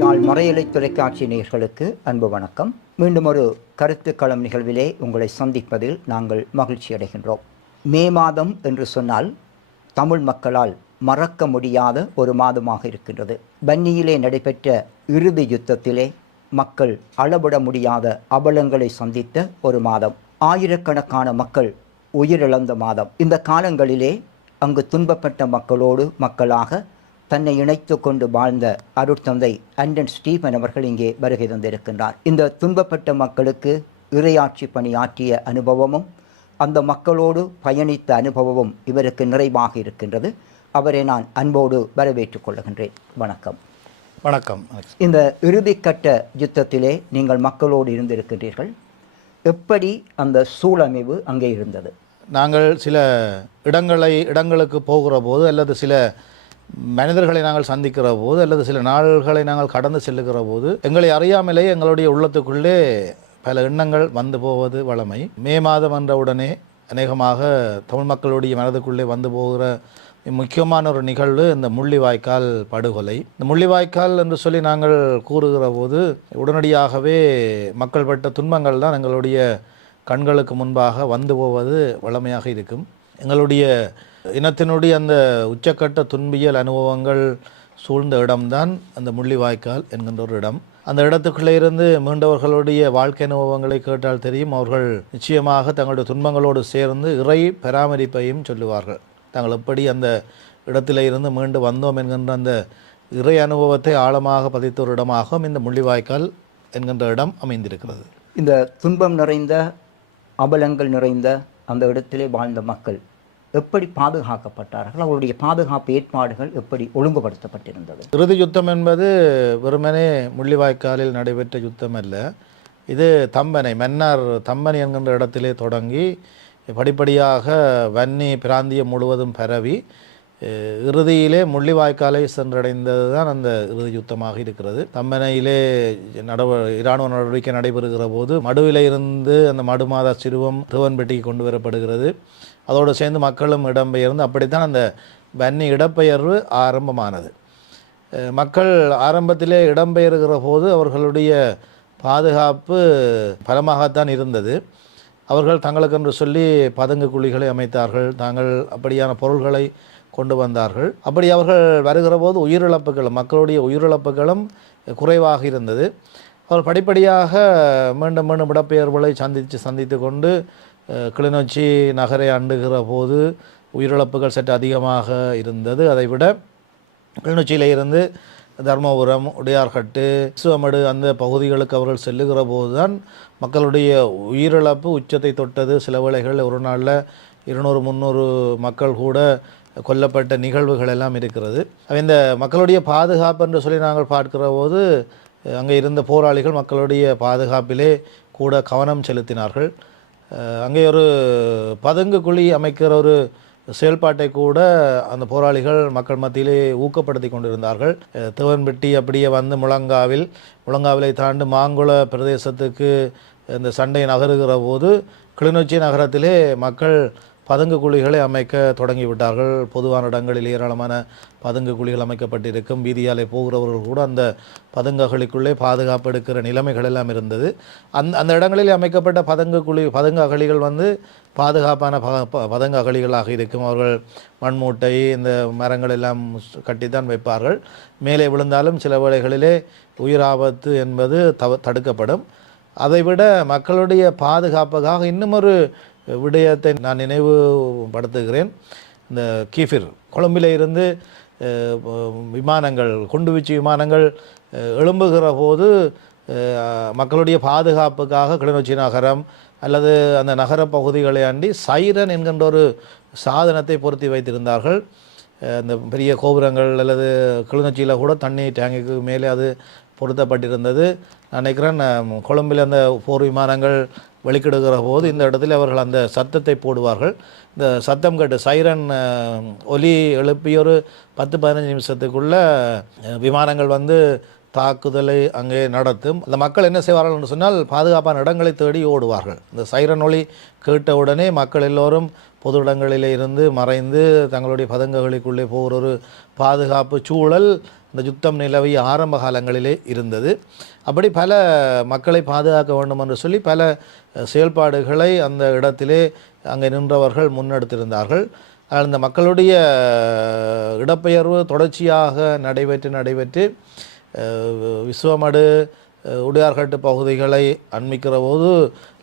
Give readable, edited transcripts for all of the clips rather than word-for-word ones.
யாழ் மறையலை தொலைக்காட்சி நேயர்களுக்கு அன்பு வணக்கம். மீண்டும் ஒரு கருத்துக்களம் நிகழ்விலே உங்களை சந்திப்பதில் நாங்கள் மகிழ்ச்சி அடைகின்றோம். மே மாதம் என்று சொன்னால் தமிழ் மக்களால் மறக்க முடியாத ஒரு மாதமாக இருக்கின்றது. பன்னியிலே நடைபெற்ற இறுதி யுத்தத்திலே மக்கள் அளவிட முடியாத அவலங்களை சந்தித்த ஒரு மாதம். ஆயிரக்கணக்கான மக்கள் உயிரிழந்த மாதம். இந்த காலங்களிலே அங்கு துன்பப்பட்ட மக்களோடு மக்களாக தன்னை இணைத்து கொண்டு வாழ்ந்த அருட்தந்தை அண்டன் ஸ்டீபன் அவர்கள் இங்கே வருகை தந்திருக்கின்றார். இந்த துன்பப்பட்ட மக்களுக்கு இறையாட்சி பணியாற்றிய அனுபவமும் அந்த மக்களோடு பயணித்த அனுபவமும் இவருக்கு நிறைவாக இருக்கின்றது. அவரை நான் அன்போடு வரவேற்றுக் கொள்ளுகின்றேன். வணக்கம். வணக்கம். இந்த இறுதிக்கட்ட யுத்தத்திலே நீங்கள் மக்களோடு இருந்திருக்கின்றீர்கள். எப்படி அந்த சூழமைவு அங்கே இருந்தது? நாங்கள் சில இடங்களுக்கு போகிற போது அல்லது சில மனிதர்களை நாங்கள் சந்திக்கிற போது அல்லது சில நாள்களை நாங்கள் கடந்து செல்லுகிற போது எங்களை அறியாமலே எங்களுடைய உள்ளத்துக்குள்ளே பல எண்ணங்கள் வந்து போவது வழமை. மே மாதம் என்றவுடனே அநேகமாக தமிழ் மக்களுடைய மனதுக்குள்ளே வந்து போகிற முக்கியமான ஒரு நிகழ்வு இந்த முள்ளிவாய்க்கால் படுகொலை. இந்த முள்ளிவாய்க்கால் என்று சொல்லி நாங்கள் கூறுகிற போது உடனடியாகவே மக்கள் பட்ட துன்பங்கள் தான் எங்களுடைய கண்களுக்கு முன்பாக வந்து போவது வழமையாக இருக்கும். எங்களுடைய இனத்தினுடைய அந்த உச்சக்கட்ட துன்பியல் அனுபவங்கள் சூழ்ந்த இடம்தான் அந்த முள்ளிவாய்க்கால் என்கின்ற ஒரு இடம். அந்த இடத்துக்குள்ளே இருந்து மீண்டவர்களுடைய வாழ்க்கை அனுபவங்களை கேட்டால் தெரியும். அவர்கள் நிச்சயமாக தங்களுடைய துன்பங்களோடு சேர்ந்து இறை பராமரிப்பையும் சொல்லுவார்கள். தாங்கள் எப்படி அந்த இடத்திலே இருந்து மீண்டு வந்தோம் என்கின்ற அந்த இறை அனுபவத்தை ஆழமாக பதித்த ஒரு இடமாகவும் இந்த முள்ளிவாய்க்கால் என்கின்ற இடம் அமைந்திருக்கிறது. இந்த துன்பம் நிறைந்த அபலங்கள் நிறைந்த அந்த இடத்திலே வாழ்ந்த மக்கள் எப்படி பாதுகாக்கப்பட்டார்கள்? அவருடைய பாதுகாப்பு ஏற்பாடுகள் எப்படி ஒழுங்குபடுத்தப்பட்டிருந்தது? இறுதி யுத்தம் என்பது வெறுமனே முள்ளிவாய்க்காலில் நடைபெற்ற யுத்தம் அல்ல. இது தம்பனை மன்னார் தம்பனை என்கின்ற இடத்திலே தொடங்கி படிப்படியாக வன்னி பிராந்தியம் முழுவதும் பரவி இறுதியிலே முள்ளிவாய்க்காலை சென்றடைந்தது தான் அந்த இறுதி யுத்தமாக இருக்கிறது. தம்பனையிலே இராணுவ நடவடிக்கை நடைபெறுகிற போது மடுவிலே இருந்து அந்த மடுமாதா சிறுவம் தேவன்பெட்டிக்கு கொண்டு வரப்படுகிறது. அதோடு சேர்ந்து மக்களும் இடம்பெயர்ந்து அப்படித்தான் அந்த வன்னி இடப்பெயர்வு ஆரம்பமானது. மக்கள் ஆரம்பத்திலே இடம்பெயர்கிற போது அவர்களுடைய பாதுகாப்பு பலமாகத்தான் இருந்தது. அவர்கள் தங்களுக்கென்று சொல்லி பதுங்கு குழிகளை அமைத்தார்கள். தாங்கள் அப்படியான பொருள்களை கொண்டு வந்தார்கள். அப்படி அவர்கள் வருகிற போது மக்களுடைய உயிரிழப்புகளும் குறைவாக இருந்தது. அவர்கள் படிப்படியாக மீண்டும் மீண்டும் இடப்பெயர்வுகளை சந்தித்து கொண்டு கிளிநொச்சி நகரை அண்டுகிற போது உயிரிழப்புகள் சற்று அதிகமாக இருந்தது. அதைவிட கிளிநொச்சியிலே இருந்து தர்மபுரம், உடையார்கட்டு, சிவமடு அந்த பகுதிகளுக்கு அவர்கள் செல்லுகிற போது தான் மக்களுடைய உயிரிழப்பு உச்சத்தை தொட்டது. சில வேளைகளில் ஒரு நாளில் 200-300 மக்கள் கூட கொல்லப்பட்ட நிகழ்வுகள் எல்லாம் இருக்கிறது. இந்த மக்களுடைய பாதுகாப்பு என்று சொல்லி நாங்கள் பார்க்கிற போது அங்கே இருந்த போராளிகள் மக்களுடைய பாதுகாப்பிலே கூட கவனம் செலுத்தினார்கள். அங்கே ஒரு பதுங்கு குழி அமைக்கிற ஒரு செயல்பாட்டை கூட அந்த போராளிகள் மக்கள் மத்தியிலே ஊக்கப்படுத்தி கொண்டிருந்தார்கள். தேவன்பெட்டி அப்படியே வந்து முழங்காவிலை தாண்டு மாங்குள பிரதேசத்துக்கு இந்த சண்டை நகருகிற போது கிளிநொச்சி நகரத்திலே மக்கள் பதுங்கு குழிகளை அமைக்க தொடங்கிவிட்டார்கள். பொதுவான இடங்களில் ஏராளமான பதுங்கு குழிகள் அமைக்கப்பட்டிருக்கும். வீதியாலே போகிறவர்கள் கூட அந்த பதுங்கு அகழிக்குள்ளே பாதுகாப்பு எடுக்கிற நிலைமைகள் எல்லாம் இருந்தது. அந்த இடங்களில் அமைக்கப்பட்ட பதுங்கு அகழிகள் வந்து பாதுகாப்பான பதுங்கு அகழிகளாக இருக்கும். அவர்கள் மண்மூட்டை இந்த மரங்கள் எல்லாம் கட்டித்தான் வைப்பார்கள். மேலே விழுந்தாலும் சில வேளைகளிலே உயிர் ஆபத்து என்பது தடுக்கப்படும். அதைவிட மக்களுடைய பாதுகாப்புக்காக இன்னும் ஒரு விடயத்தை நான் நினைவுபடுத்துகிறேன். இந்த கீஃபிர் கொழும்பிலே இருந்து விமானங்கள் குண்டுவீச்சு விமானங்கள் எழும்புகிற போது மக்களுடைய பாதுகாப்புக்காக கிளிநொச்சி நகரம் அல்லது அந்த நகர பகுதிகளை அண்டி சைரன் என்கின்ற ஒரு சாதனத்தை பொருத்தி வைத்திருந்தார்கள். அந்த பெரிய கோபுரங்கள் அல்லது கிளிநொச்சியில் கூட தண்ணி டேங்குக்கு மேலே அது பொருத்தப்பட்டிருந்தது. நான் நினைக்கிறேன் கொழும்பில் அந்த போர் விமானங்கள் வெளிக்கிடுகிற போது இந்த இடத்துல அவர்கள் அந்த சத்தத்தை போடுவார்கள். இந்த சத்தம் கேட்டு சைரன் ஒலி எழுப்பி ஒரு 10-15 நிமிஷத்துக்குள்ள விமானங்கள் வந்து தாக்குதலை அங்கே நடத்தும். அந்த மக்கள் என்ன செய்வார்கள் என்று சொன்னால் பாதுகாப்பான இடங்களை தேடி ஓடுவார்கள். இந்த சைரன் ஒலி கேட்டவுடனே மக்கள் எல்லோரும் பொது இடங்களிலே இருந்து மறைந்து தங்களுடைய பதுங்குகளுக்குள்ளே போகிற ஒரு பாதுகாப்பு சூழல் அந்த யுத்தம் நிலவிய ஆரம்ப காலங்களிலே இருந்தது. அப்படி பல மக்களை பாதுகாக்க வேண்டும் என்று சொல்லி பல செயல்பாடுகளை அந்த இடத்திலே அங்கே நின்றவர்கள் முன்னெடுத்திருந்தார்கள். அந்த மக்களுடைய இடப்பெயர்வு தொடர்ச்சியாக நடைபெற்று விஸ்வமடு உடையார்கட்டு பகுதிகளை அண்மிக்கிற போது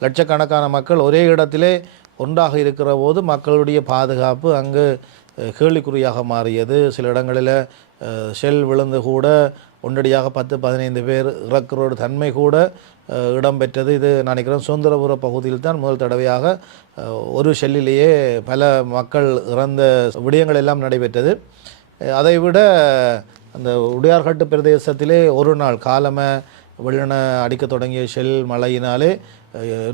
லட்சக்கணக்கான மக்கள் ஒரே இடத்திலே ஒன்றாக இருக்கிற போது மக்களுடைய பாதுகாப்பு அங்கு கேள்விக்குறியாக மாறியது. சில இடங்களில் ஷெல் விழுந்து கூட ஒன்றடியாக 10-15 பேர் இறக்குற ஒரு தன்மை கூட இடம்பெற்றது. இது நினைக்கிறேன் சுதந்திரபுர பகுதியில் தான் முதல் தடவையாக ஒரு ஷெல்லிலேயே பல மக்கள் இறந்த விடயங்கள் எல்லாம் நடைபெற்றது. அதைவிட அந்த உடையார்கட்டு பிரதேசத்திலே ஒரு நாள் காலமே வெள்ளன அடிக்க தொடங்கிய ஷெல் மழையினாலே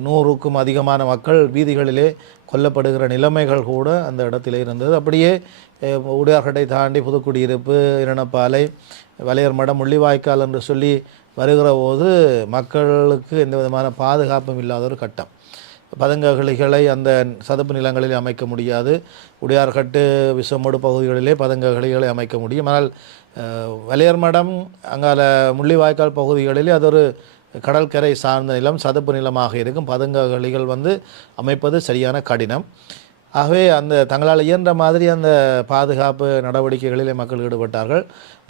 100க்கும் அதிகமான மக்கள் வீதிகளிலே கொல்லப்படுகிற நிலைமைகள் கூட அந்த இடத்திலே இருந்தது. அப்படியே உடையார்கட்டை தாண்டி புதுக்குடியிருப்பு, இரணப்பாலை, வலையர்மடம், முள்ளிவாய்க்கால் என்று சொல்லி வருகிற போது மக்களுக்கு எந்த விதமான பாதுகாப்பும் இல்லாத ஒரு கட்டம். பதங்ககளிகளை அந்த சதுப்பு நிலங்களில் அமைக்க முடியாது. உடையார்கட்டு விஸ்வமடு பகுதிகளிலே பதங்ககளிகளை அமைக்க முடியும். ஆனால் வலையர்மடம் அங்கால முள்ளிவாய்க்கால் பகுதிகளிலே அது ஒரு கடற்கரை சார்ந்த நிலம், சதுப்பு நிலமாக இருக்கும். பதங்ககளிகள் அமைப்பது சரியான கடினம். ஆகவே அந்த தங்களால் இயன்ற மாதிரி அந்த பாதுகாப்பு நடவடிக்கைகளிலே மக்கள் ஈடுபட்டார்கள்.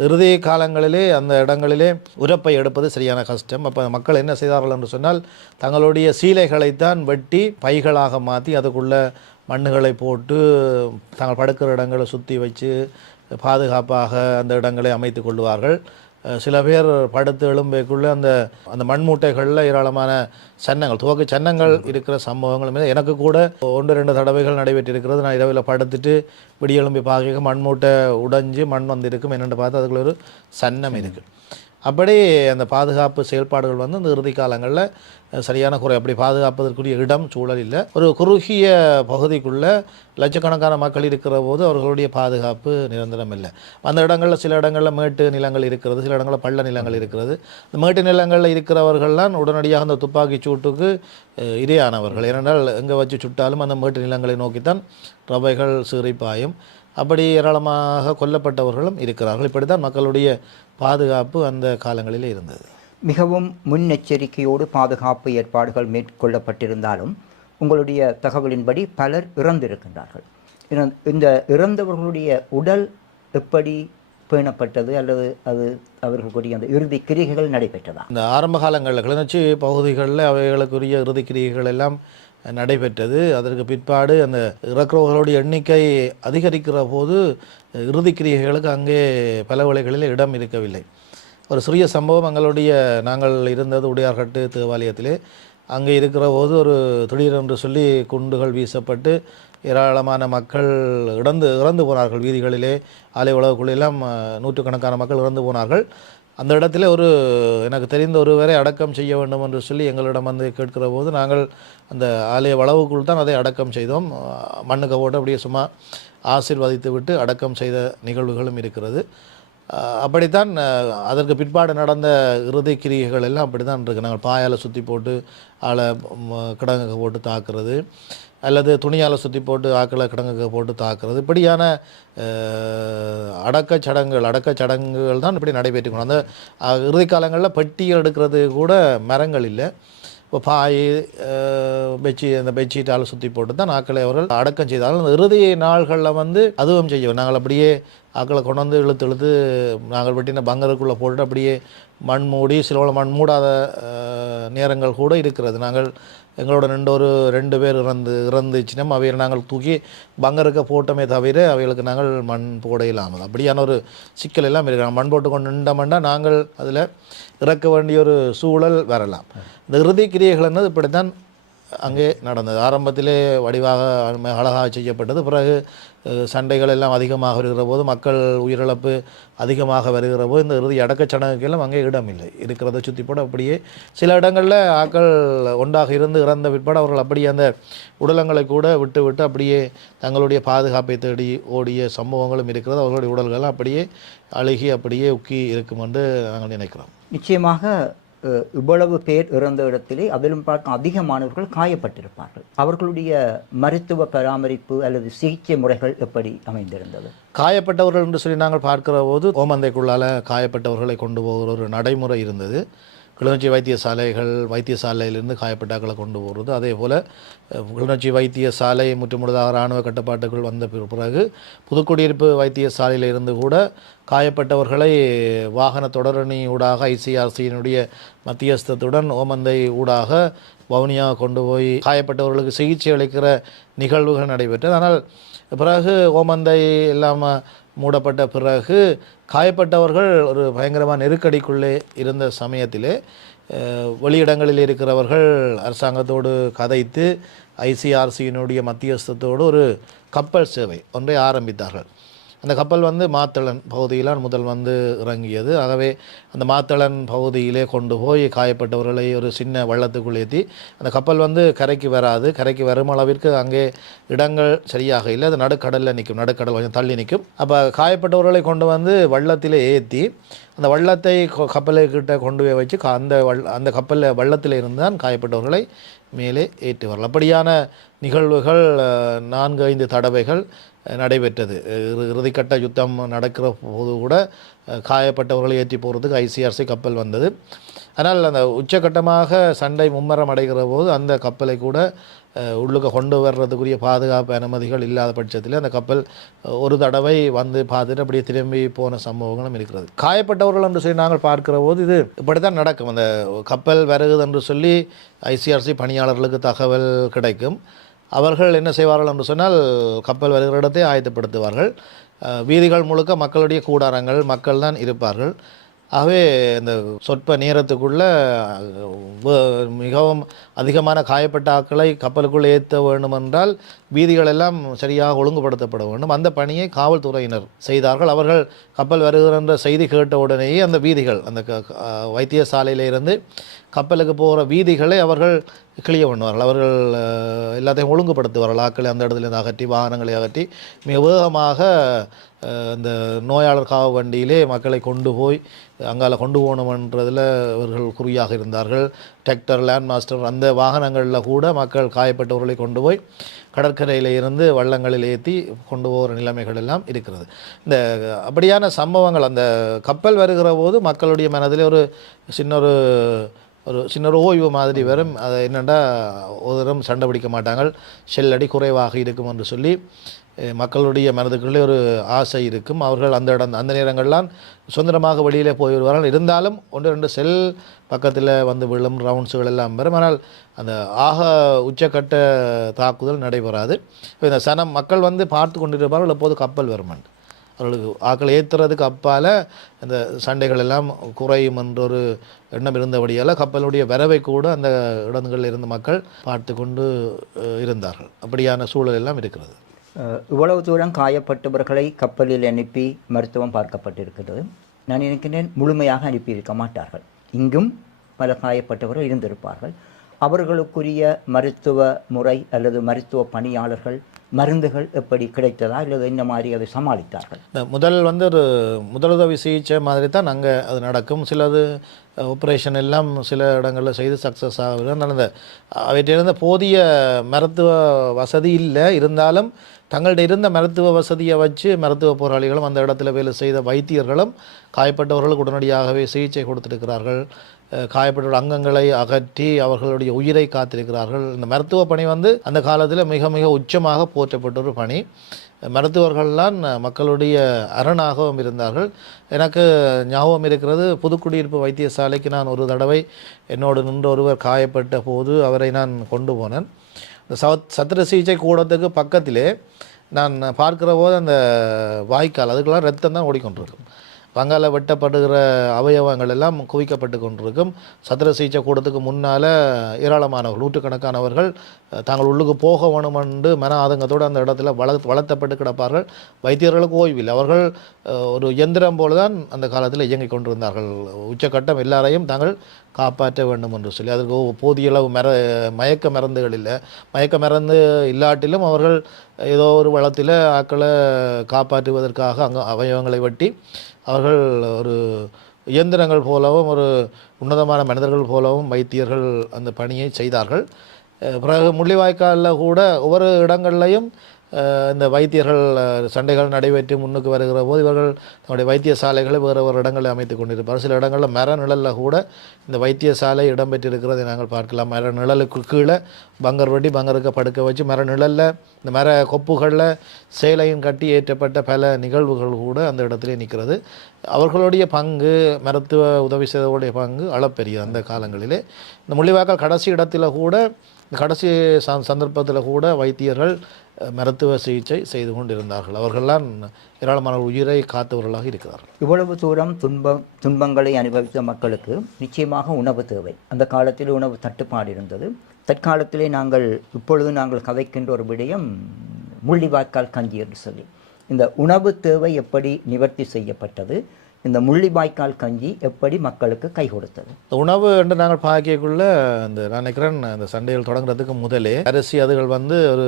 இறுதி காலங்களிலே அந்த இடங்களிலே உரப்பை எடுப்பது சரியான கஷ்டம். அப்போ மக்கள் என்ன செய்தார்கள் என்று சொன்னால், தங்களுடைய சீலைகளைத்தான் வெட்டி பைகளாக மாற்றி அதுக்குள்ளே மண்ணுகளை போட்டு தாங்கள் படுக்கிற இடங்களை சுற்றி வச்சு பாதுகாப்பாக அந்த இடங்களை அமைத்து கொள்வார்கள். சில பேர் படுத்து எழும்பைக்குள்ளே அந்த மண் மூட்டைகளில் ஏராளமான சன்னங்கள், துவக்க சன்னங்கள் இருக்கிற சம்பவங்களும் எனக்கு கூட 1-2 தடவைகள் நடைபெற்றிருக்கிறது. நான் இரவில் படுத்துட்டு விடிய எழும்பி பார்க்க மண் மூட்டை உடைஞ்சு மண் இருக்கும் என்னென்று பார்த்து அதுக்குள்ள ஒரு சன்னம் இருக்குது. அப்படி அந்த பாதுகாப்பு செயல்பாடுகள் இந்த இறுதி காலங்களில் சரியான குறை. அப்படி பாதுகாப்பதற்குரிய இடம் சூழல் இல்லை. ஒரு குறுகிய பகுதிக்குள்ளே லட்சக்கணக்கான மக்கள் இருக்கிற போது அவர்களுடைய பாதுகாப்பு நிரந்தரம் இல்லை. அந்த இடங்களில் சில இடங்களில் மேட்டு நிலங்கள் இருக்கிறது, சில இடங்களில் பள்ள நிலங்கள் இருக்கிறது. இந்த மேட்டு நிலங்களில் இருக்கிறவர்கள்லாம் உடனடியாக அந்த துப்பாக்கி சூட்டுக்கு இரையானவர்கள். ஏனென்றால் எங்கே வச்சு சுட்டாலும் அந்த மேட்டு நிலங்களை நோக்கித்தான் ரவைகள் சீறிப்பாயும். அப்படி ஏராளமாக கொல்லப்பட்டவர்களும் இருக்கிறார்கள். இப்படி தான் மக்களுடைய பாதுகாப்பு அந்த காலங்களிலே இருந்தது. மிகவும் முன்னெச்சரிக்கையோடு பாதுகாப்பு ஏற்பாடுகள் மேற்கொள்ளப்பட்டிருந்தாலும் உங்களுடைய தகவலின்படி பலர் இறந்திருக்கின்றார்கள். இந்த இறந்தவர்களுடைய உடல் எப்படி பேணப்பட்டது அல்லது அது அவர்களுக்குரிய அந்த இறுதி கிரிகைகள் நடைபெற்றதா? இந்த ஆரம்ப காலங்களில் கிளிநொச்சி பகுதிகளில் அவைகளுக்குரிய இறுதி கிரிகைகள் எல்லாம் நடைபெற்றது. அதற்கு பிற்பாடு அந்த இறக்குறவர்களுடைய எண்ணிக்கை அதிகரிக்கிற போது இறுதி கிரிகைகளுக்கு அங்கே பல வேளைகளில் இடம் இருக்கவில்லை. ஒரு சிறிய சம்பவம், நாங்கள் இருந்தது உடையார்கட்டு தேவாலயத்திலே. அங்கே இருக்கிற போது ஒரு திடீரென்று சொல்லி குண்டுகள் வீசப்பட்டு ஏராளமான மக்கள் இறந்து போனார்கள். வீதிகளிலே ஆலை உலகக்குள்ளெல்லாம் நூற்றுக்கணக்கான மக்கள் இறந்து போனார்கள். அந்த இடத்துல எனக்கு தெரிந்த ஒருவரை அடக்கம் செய்ய வேண்டும் என்று சொல்லி எங்களிடம் கேட்கிற போது நாங்கள் அந்த ஆலய வளவுக்குள் தான் அதை அடக்கம் செய்தோம். மண்ணுக்கு போட்டு அப்படியே சும்மா ஆசீர்வதித்து விட்டு அடக்கம் செய்த நிகழ்வுகளும் இருக்கிறது. அப்படித்தான் அதற்கு பிற்பாடு நடந்த இறுதி கிரிகைகள் எல்லாம் அப்படி தான் இருக்குது. நாங்கள் பாயால் சுற்றி போட்டு ஆளை கிடங்குக்கு போட்டு தாக்குறது, அல்லது துணியால் சுற்றி போட்டு ஆக்களை கிடங்குக்கு போட்டு தாக்குறது, இப்படியான அடக்கச்சடங்குகள் தான் இப்படி நடைபெற்றுக்கணும். அந்த இறுதி காலங்களில் பெட்டிகள் எடுக்கிறது கூட மரங்கள் இல்லை. இப்போ பாய் அந்த பெட்ஷீட்டால் சுற்றி போட்டு தான் ஆக்களை அவர்கள் அடக்கம் செய்தாலும் அந்த இறுதி நாள்களில் அதுவும் செய்வோம். நாங்கள் அப்படியே ஆக்களை கொண்டு இழுத்து நாங்கள் வெட்டின பங்கருக்குள்ளே போட்டு அப்படியே மண் மூடி சில மண் மூடாத நேரங்கள் கூட இருக்கிறது. நாங்கள் எங்களோட 2 பேர் இறந்துச்சுன்னா அவையை நாங்கள் தூக்கி பங்கருக்க போட்டோமே தவிர அவைகளுக்கு நாங்கள் மண் போட இல்லாமல் அப்படியான ஒரு சிக்கல் எல்லாம் இருக்கிறாங்க. மண் போட்டு கொண்டு நின்றோம்னா நாங்கள் அதில் இறக்க வேண்டிய ஒரு சூழல் வரலாம். இந்த இறுதி கிரியைகள் என்னது இப்படித்தான் அங்கே நடந்தது. ஆரம்பத்திலே வடிவாக அழகாக செய்யப்பட்டது. பிறகு சண்டைகள் எல்லாம் அதிகமாக வருகிற போது, மக்கள் உயிரிழப்பு அதிகமாக வருகிற போது இந்த இறுதி அடக்கச்சடங்குக்கெல்லாம் அங்கே இடமில்லை. இருக்கிறத சுற்றி போட அப்படியே சில இடங்களில் ஆக்கள் ஒன்றாக இருந்து இறந்த பிற்பாடு அவர்கள் அப்படியே அந்த உடலங்களை கூட விட்டு அப்படியே தங்களுடைய பாதுகாப்பை தேடி ஓடிய சம்பவங்களும் இருக்கிறது. அவர்களுடைய உடல்கள் அப்படியே அழுகி அப்படியே உக்கி இருக்கும் என்று நாங்கள் நினைக்கிறோம். நிச்சயமாக இவ்வளவு பேர் இறந்த இடத்திலே அதிலும் பார்க்க அதிகமானவர்கள் காயப்பட்டிருப்பார்கள். அவர்களுடைய மருத்துவ பராமரிப்பு அல்லது சிகிச்சை முறைகள் எப்படி அமைந்திருந்தது? காயப்பட்டவர்கள் என்று சொல்லி நாங்கள் பார்க்கிற போது ஓமந்தைக்குள்ளால் காயப்பட்டவர்களை கொண்டு போகிற ஒரு நடைமுறை இருந்தது. கிளிநொச்சி வைத்தியசாலையிலிருந்து காயப்பட்டாக்களை கொண்டு போகிறது. அதே போல் கிளிநொச்சி வைத்தியசாலை முற்றுமுழுதாக இராணுவ கட்டுப்பாட்டுக்குள் வந்த பிறகு புதுக்குடியிருப்பு வைத்தியசாலையில் இருந்து கூட காயப்பட்டவர்களை வாகன தொடரணி ஊடாக ஐசிஆர்சியினுடைய மத்தியஸ்தத்துடன் ஓமந்தை ஊடாக வவுனியா கொண்டு போய் காயப்பட்டவர்களுக்கு சிகிச்சை அளிக்கிற நிகழ்வுகள் நடைபெற்றது. ஆனால் பிறகு ஓமந்தை இல்லாமல் மூடப்பட்ட பிறகு காயப்பட்டவர்கள் ஒரு பயங்கரமான நெருக்கடிக்குள்ளே இருந்த சமயத்திலே வெளியிடங்களில் இருக்கிறவர்கள் அரசாங்கத்தோடு கதைத்து ஐசிஆர்சியினுடைய மத்தியஸ்தத்தோடு ஒரு கப்பல் சேவை ஒன்றை ஆரம்பித்தார்கள். அந்த கப்பல் மாத்தளன் பகுதியிலான் முதல் இறங்கியது. ஆகவே அந்த மாத்தளன் பகுதியிலே கொண்டு போய் காயப்பட்டவர்களை ஒரு சின்ன வள்ளத்துக்குள் ஏற்றி அந்த கப்பல் கரைக்கு வராது. கரைக்கு வரும் அளவிற்கு அங்கே இடங்கள் சரியாக இல்லை. அது நடுக்கடலில் நிற்கும், நடுக்கடல் கொஞ்சம் தள்ளி நிற்கும். அப்போ காயப்பட்டவர்களை கொண்டு வள்ளத்திலே ஏற்றி அந்த வள்ளத்தை கப்பலுக்கிட்ட கொண்டு போய் வச்சு அந்த கப்பலில் வள்ளத்தில் இருந்து தான் காயப்பட்டவர்களை மேலே ஏற்றி வரலாம். அப்படியான நிகழ்வுகள் 4-5 தடவைகள் நடைபெற்றது. இறுதிக்கட்ட யுத்தம் நடக்கிற போது கூட காயப்பட்டவர்களை ஏற்றி போகிறதுக்கு ஐசிஆர்சி கப்பல் வந்தது. ஆனால் அந்த உச்சகட்டமாக சண்டை மும்மரம் அடைகிற போது அந்த கப்பலை கூட உள்ளுக்கு கொண்டு வர்றதுக்குரிய பாதுகாப்பு அனுமதிகள் இல்லாத பட்சத்தில் அந்த கப்பல் ஒரு தடவை பார்த்துட்டு அப்படியே திரும்பி போன சம்பவங்களும் இருக்கிறது. காயப்பட்டவர்கள் என்று சொல்லி நாங்கள் பார்க்கிற போது இது இப்படி தான் நடக்கும். அந்த கப்பல் வருகுது என்று சொல்லி ஐசிஆர்சி பணியாளர்களுக்கு தகவல் கிடைக்கும். அவர்கள் என்ன செய்வார்கள் என்று சொன்னால் கப்பல் வருகிற இடத்தை ஆயத்தப்படுத்துவார்கள். வீதிகள் முழுக்க மக்களுடைய கூடாரங்கள், மக்கள் தான் இருப்பார்கள். ஆகவே இந்த சொற்ப நேரத்துக்குள்ள மிகவும் அதிகமான காயப்பட்ட ஆட்களை கப்பலுக்குள் ஏற்ற வேண்டும் என்றால் வீதிகள் எல்லாம் சரியாக ஒழுங்குபடுத்தப்பட வேண்டும். அந்த பணியை காவல்துறையினர் செய்தார்கள். அவர்கள் கப்பல் வருகிற செய்தி கேட்ட உடனேயே அந்த வீதிகள், அந்த வைத்தியசாலையிலிருந்து கப்பலுக்கு போகிற வீதிகளை அவர்கள் கிளிய பண்ணுவார்கள். அவர்கள் எல்லாத்தையும் ஒழுங்குபடுத்துவார்கள். ஆக்களை அந்த இடத்துலேருந்து அகற்றி, வாகனங்களை அகற்றி மிக வேகமாக அந்த நோயாளர் காவு வண்டியிலே மக்களை கொண்டு போய் அங்கால கொண்டு போகணுமன்றதில் அவர்கள் குறியாக இருந்தார்கள். டிராக்டர், லேண்ட் மாஸ்டர் அந்த வாகனங்களில் கூட மக்கள் காயப்பட்டவர்களை கொண்டு போய் கடற்கரையில் இருந்து வள்ளங்களில் ஏற்றி கொண்டு போகிற நிலைமைகள் எல்லாம் இருக்கிறது. இந்த அப்படியான சம்பவங்கள் அந்த கப்பல் வருகிற போது மக்களுடைய மனதிலே ஒரு சின்ன ஓய்வு மாதிரி வரும். அது என்னென்னா ஒரு தரம் சண்டை பிடிக்க மாட்டாங்க, ஷெல்லடி குறைவாக இருக்கும் என்று சொல்லி மக்களுடைய மனதுக்குள்ளே ஒரு ஆசை இருக்கும். அவர்கள் அந்த நேரங்கள்லாம் சுதந்திரமாக வெளியிலே போய் வருவார்கள். இருந்தாலும் 1-2 செல் பக்கத்தில் விழும் ரவுண்ட்ஸுகள் எல்லாம் வரும். ஆனால் அந்த உச்சக்கட்ட தாக்குதல் நடைபெறாது. இந்த மக்கள் பார்த்து கொண்டிருப்பார்கள் எப்போது கப்பல் வருமான். அவர்களுக்கு ஆக்களை ஏற்றுறதுக்கு அப்பால் அந்த சண்டைகள் எல்லாம் குறையும் என்ற ஒரு எண்ணம் இருந்தபடியால் கப்பலுடைய வரவை கூட அந்த இடங்களில் இருந்த மக்கள் பார்த்து கொண்டு இருந்தார்கள். அப்படியான சூழல் எல்லாம் இருக்கிறது. இவ்வளவு தூரம் காயப்பட்டவர்களை கப்பலில் அனுப்பி மருத்துவம் பார்க்கப்பட்டிருக்கிறது. நான் நினைக்கிறேன் முழுமையாக அனுப்பியிருக்க மாட்டார்கள். இங்கும் பல காயப்பட்டவர்கள் இருந்திருப்பார்கள். அவர்களுக்குரிய மருத்துவ முறை அல்லது மருத்துவ பணியாளர்கள், மருந்துகள் எப்படி கிடைத்ததா அல்லது என்ன மாதிரி அதை சமாளித்தார்கள்? முதல் ஒரு முதலுதவி சிகிச்சை மாதிரி தான் அங்கே அது நடக்கும். சிலது ஆப்ரேஷன் எல்லாம் சில இடங்களில் செய்து சக்ஸஸ் ஆகுது நடந்த அவற்றிலிருந்த போதிய மருத்துவ வசதி இல்லை. இருந்தாலும் தங்கள்கிட்ட இருந்த மருத்துவ வசதியை வச்சு மருத்துவ போராளிகளும் அந்த இடத்துல வேலை செய்த வைத்தியர்களும் காயப்பட்டவர்களுக்கு உடனடியாகவே சிகிச்சை கொடுத்திருக்கிறார்கள். காயப்பட்ட அங்கங்களை அகற்றி அவர்களுடைய உயிரை காத்திருக்கிறார்கள். இந்த மருத்துவ பணி அந்த காலத்தில் மிக மிக உச்சமாக போற்றப்பட்ட ஒரு பணி. மருத்துவர்கள்லாம் மக்களுடைய அரணாகவும் இருந்தார்கள். எனக்கு ஞாபகம் இருக்கிறது, புதுக்குடியிருப்பு வைத்தியசாலைக்கு நான் ஒரு தடவை என்னோடு நின்று ஒருவர் காயப்பட்ட போது அவரை நான் கொண்டு போனேன். இந்த சத்திர சிகிச்சை கூடத்துக்கு பக்கத்திலே நான் பார்க்கிற போது அந்த வாய்க்கால் அதுக்கெல்லாம் ரத்தம் தான் ஓடிக்கொண்டிருக்கும். பங்கால வெட்டப்படுகிற அவயவங்கள் எல்லாம் குவிக்கப்பட்டு கொண்டிருக்கும். சத்திர சிகிச்சை கூடத்துக்கு முன்னால் ஏராளமானவர்கள், நூற்றுக்கணக்கானவர்கள் தாங்கள் உள்ளுக்கு போக வேணுமென்று மன ஆதங்கத்தோடு அந்த இடத்துல வளர்த்தப்பட்டு கிடப்பார்கள். வைத்தியர்களுக்கு ஓய்வில் அவர்கள் ஒரு இயந்திரம் போல தான் அந்த காலத்தில் இயங்கிக் கொண்டிருந்தார்கள். உச்சக்கட்டம் எல்லாரையும் தாங்கள் காப்பாற்ற வேண்டும் என்று சொல்லி அதற்கு போதிய அளவு மயக்க மருந்துகள் இல்லை. மயக்க மருந்து இல்லாட்டிலும் அவர்கள் ஏதோ ஒரு வளத்தில் ஆக்களை காப்பாற்றுவதற்காக அங்கே அவயவங்களை வெட்டி அவர்கள் ஒரு இயந்திரங்கள் போலவும் ஒரு உன்னதமான மனிதர்கள் போலவும் வைத்தியர்கள் அந்த பணியை செய்தார்கள். பிறகு முள்ளிவாய்க்காலில் கூட ஒவ்வொரு இடங்கள்லையும் இந்த வைத்தியர்கள் சண்டைகள் நடைபெற்று முன்னுக்கு வருகிற போது இவர்கள் தன்னுடைய வைத்தியசாலைகளை வேறு ஒரு இடங்களில் அமைத்து கொண்டிருப்பார். சில இடங்களில் மர நிழலில் கூட இந்த வைத்தியசாலை இடம்பெற்றிருக்கிறதை நாங்கள் பார்க்கலாம். மர நிழலுக்கு கீழே பங்கர் வெட்டி பங்கருக்கு படுக்க வச்சு மர நிழலில் இந்த மர கொப்புகளில் சேலையும் கட்டி ஏற்றப்பட்ட பல நிகழ்வுகள் கூட அந்த இடத்திலே நிற்கிறது. அவர்களுடைய பங்கு, மருத்துவ உதவி செய்தவர்களுடைய பங்கு அளப்பெரிய அந்த காலங்களிலே. இந்த முள்ளிவாய்க்கால் கடைசி இடத்துல கூட, கடைசி சந்தர்ப்பத்தில் கூட வைத்தியர்கள் மருத்துவ சிகிச்சை செய்து கொண்டிருந்தார்கள். அவர்கள்லாம் ஏராளமான உயிரை காத்தவர்களாக இருக்கிறார்கள். இவ்வளவு தூரம் துன்பங்களை அனுபவித்த மக்களுக்கு நிச்சயமாக உணவு தேவை. அந்த காலத்தில் உணவு தட்டுப்பாடு இருந்தது. தற்காலத்திலே இப்பொழுது நாங்கள் கதைக்கின்ற ஒரு விடயம் முள்ளிவாய்க்கால் கஞ்சி என்று சொல்லி, இந்த உணவு தேவை எப்படி நிவர்த்தி செய்யப்பட்டது, இந்த முள்ளிவாய்க்கால் கஞ்சி எப்படி மக்களுக்கு கை கொடுத்தது? உணவு என்று நாங்கள் பார்க்கக்குள்ள நான் நினைக்கிறேன் அந்த சண்டைகள் தொடங்குறதுக்கு முதலே அரிசி அதுகள் ஒரு